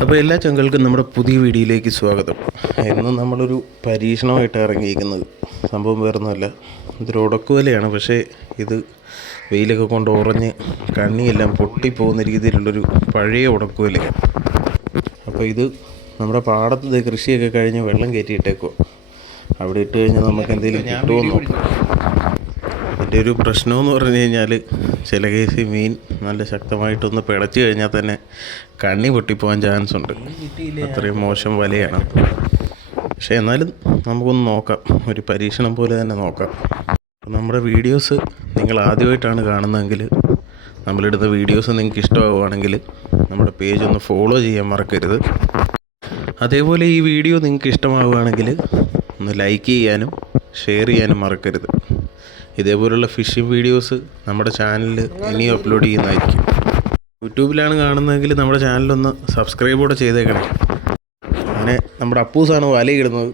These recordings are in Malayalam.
അപ്പോൾ എല്ലാ ചങ്ങൾക്കും നമ്മുടെ പുതിയ വീഡിയോയിലേക്ക് സ്വാഗതം. ഇന്ന് നമ്മളൊരു പരീക്ഷണമായിട്ട് ഇറങ്ങിയിരിക്കുന്നത്. സംഭവം വേറൊന്നുമല്ല, ഇതൊരു ഉടക്കുവലയാണ്. പക്ഷേ ഇത് വെയിലൊക്കെ കൊണ്ട് ഉറഞ്ഞ് കണ്ണിയെല്ലാം പൊട്ടിപ്പോകുന്ന രീതിയിലുള്ളൊരു പഴയ ഉടക്കുവലയാണ്. അപ്പോൾ ഇത് നമ്മുടെ പാടത്ത് കൃഷിയൊക്കെ കഴിഞ്ഞ് വെള്ളം കയറ്റിയിട്ടേക്കോ, അവിടെ ഇട്ട് കഴിഞ്ഞാൽ നമുക്ക് എന്തെങ്കിലും കിട്ടുമോ നോക്കാം. ഇതിൻ്റെ ഒരു പ്രശ്നമെന്ന് പറഞ്ഞു കഴിഞ്ഞാൽ ചില കേസിൽ മീൻ നല്ല ശക്തമായിട്ടൊന്ന് പിടച്ചു കഴിഞ്ഞാൽ തന്നെ കണ്ണി പൊട്ടിപ്പോകാൻ ചാൻസ് ഉണ്ട്. അത്രയും മോശം വലയാണ്. പക്ഷേ എന്നാലും നമുക്കൊന്ന് നോക്കാം, ഒരു പരീക്ഷണം പോലെ തന്നെ നോക്കാം. നമ്മുടെ വീഡിയോസ് നിങ്ങൾ ആദ്യമായിട്ടാണ് കാണുന്നതെങ്കിൽ, നമ്മളിടുന്ന വീഡിയോസ് നിങ്ങൾക്ക് ഇഷ്ടമാവുകയാണെങ്കിൽ നമ്മുടെ പേജ് ഒന്ന് ഫോളോ ചെയ്യാൻ മറക്കരുത്. അതേപോലെ ഈ വീഡിയോ നിങ്ങൾക്ക് ഇഷ്ടമാവുകയാണെങ്കിൽ ഒന്ന് ലൈക്ക് ചെയ്യാനും ഷെയർ ചെയ്യാനും മറക്കരുത്. ഇതേപോലുള്ള ഫിഷിംഗ് വീഡിയോസ് നമ്മുടെ ചാനലിൽ ഇനിയും അപ്ലോഡ് ചെയ്യുന്നതായിരിക്കും. യൂട്യൂബിലാണ് കാണുന്നതെങ്കിൽ നമ്മുടെ ചാനലൊന്ന് സബ്സ്ക്രൈബോടെ ചെയ്തേക്കണേ. അങ്ങനെ നമ്മുടെ അപ്പൂസാണ് വലയിടുന്നത്.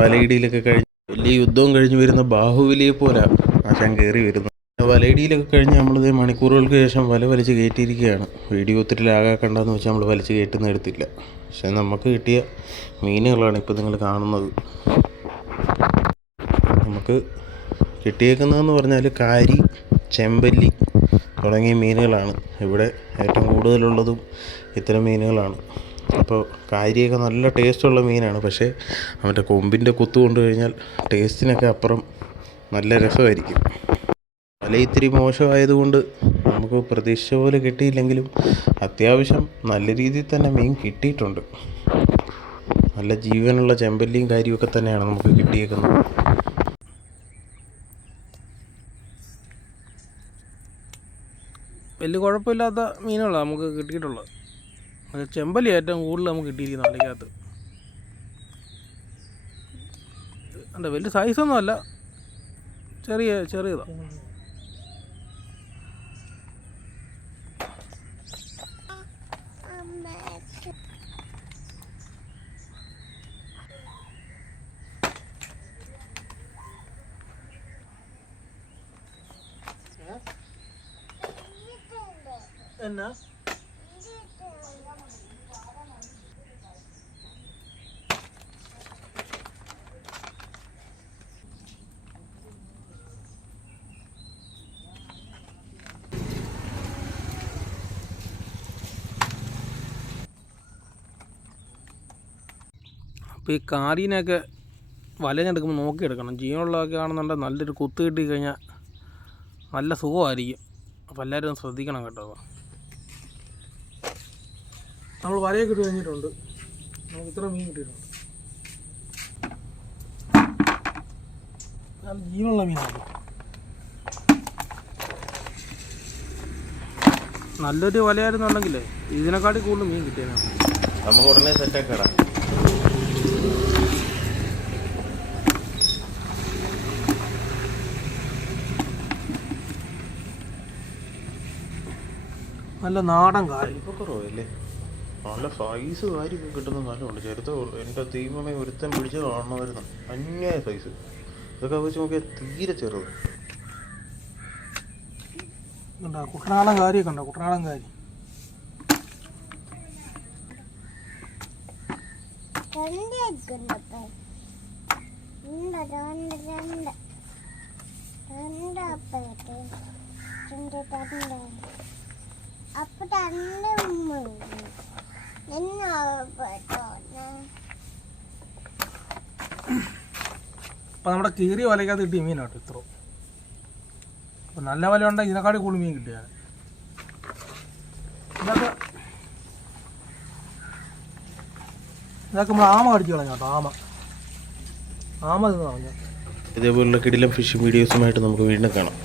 വലയിടിയിലൊക്കെ കഴിഞ്ഞ് വലിയ യുദ്ധവും കഴിഞ്ഞ് വരുന്ന ബാഹുബലിയെ പോലെ ആശാൻ കയറി വരുന്നത്. വലയിടിയിലൊക്കെ കഴിഞ്ഞ് നമ്മളിത് മണിക്കൂറുകൾക്ക് ശേഷം വല വലിച്ച് കയറ്റിയിരിക്കുകയാണ്. വീഡിയോ ഒത്തിരി ലാഗാക്കണ്ടെന്ന് വെച്ചാൽ നമ്മൾ വലിച്ച് കയറ്റുന്ന എടുത്തില്ല. പക്ഷേ നമുക്ക് കിട്ടിയ മീനുകളാണ് ഇപ്പോൾ നിങ്ങൾ കാണുന്നത്. നമുക്ക് കിട്ടിയേക്കുന്നതെന്ന് പറഞ്ഞാൽ കാരി, ചെമ്പല്ലി തുടങ്ങിയ മീനുകളാണ്. ഇവിടെ ഏറ്റവും കൂടുതലുള്ളതും ഇത്തരം മീനുകളാണ്. അപ്പോൾ കാരിയൊക്കെ നല്ല ടേസ്റ്റുള്ള മീനാണ്. പക്ഷേ അവൻ്റെ കൊമ്പിൻ്റെ കുത്തു കൊണ്ട് കഴിഞ്ഞാൽ ടേസ്റ്റിനൊക്കെ അപ്പുറം നല്ല രസമായിരിക്കും. വല ഇത്തിരി മോശമായതുകൊണ്ട് നമുക്ക് പ്രതീക്ഷിച്ച പോലെ കിട്ടിയില്ലെങ്കിലും അത്യാവശ്യം നല്ല രീതിയിൽ തന്നെ മീൻ കിട്ടിയിട്ടുണ്ട്. നല്ല ജീവനുള്ള ചെമ്പല്ലിയും കാര്യമൊക്കെ തന്നെയാണ് നമുക്ക് കിട്ടിയേക്കുന്നത്. വലിയ കുഴപ്പമില്ലാത്ത മീനുകളാണ് നമുക്ക് കിട്ടിയിട്ടുള്ളത്. ചെമ്പല്ലി ഏറ്റവും കൂടുതൽ നമുക്ക് കിട്ടിയിരിക്കുന്ന വലയ്ക്കകത്ത്. അല്ല, വലിയ സൈസൊന്നും അല്ല, ചെറിയതാണ്. എന്നാ അപ്പോൾ ഈ കാരീനൊക്കെ വലഞ്ഞെടുക്കുമ്പോൾ നോക്കിയെടുക്കണം. ജീവനുള്ളതൊക്കെ ആണെന്നുണ്ടെങ്കിൽ നല്ലൊരു കുത്ത് കിട്ടി കഴിഞ്ഞാൽ നല്ല സുഖമായിരിക്കും. അപ്പോൾ എല്ലാവരും ഒന്ന് ശ്രദ്ധിക്കണം കേട്ടോ. നമ്മൾ വലയൊക്കെ ഇട്ട് കഴിഞ്ഞിട്ടുണ്ട്. നമുക്ക് ഇത്ര മീൻ കിട്ടിയിട്ടുണ്ട്. നല്ല ജീവനുള്ള മീനാണ്. നല്ലൊരു വലയായിരുന്നുണ്ടെങ്കിലേ ഇതിനെക്കാട്ടി കൂടുതൽ മീൻ കിട്ടിയതാണ്. നമുക്ക് ഉടനെ സെറ്റാക്കാം. നല്ല നാടൻ കാര്യം. ഇപ്പോൾ കുറവല്ലേ, നല്ല സൈസ് കാര്യമൊക്കെ കിട്ടുന്ന നല്ലതുണ്ട്. ചെറുത്ത് എനിക്ക് തീമമേ ഒരുത്തൻ പിടിച്ച് കാണണമായിരുന്നു. അന്യായ സൈസ്. ഇതൊക്കെ വെച്ച് നോക്കിയാൽ തീരെ ചെറുത്. കുട്ടനാടൻ കാര്യമൊക്കെ ഉണ്ടോ? കുട്ടനാടൻ കാര്യം അപ്പം നമ്മുടെ കീറിയ വലയ്ക്കകത്ത് കിട്ടിയ മീനാട്ടോ ഇത്ര. അപ്പം നല്ല വല ഉണ്ടെങ്കിൽ ഇതിനെക്കാട്ടി കൂടുതൽ മീൻ കിട്ടിയാണ്. ഇതൊക്കെ നമ്മൾ ആമ കടിച്ചു കളഞ്ഞു കേട്ടോ. ആമ ഇത് കളഞ്ഞു. ഇതേപോലുള്ള കിടിലം ഫിഷിംഗ് വീഡിയോസുമായിട്ട് നമുക്ക് വീണ്ടും കാണാം.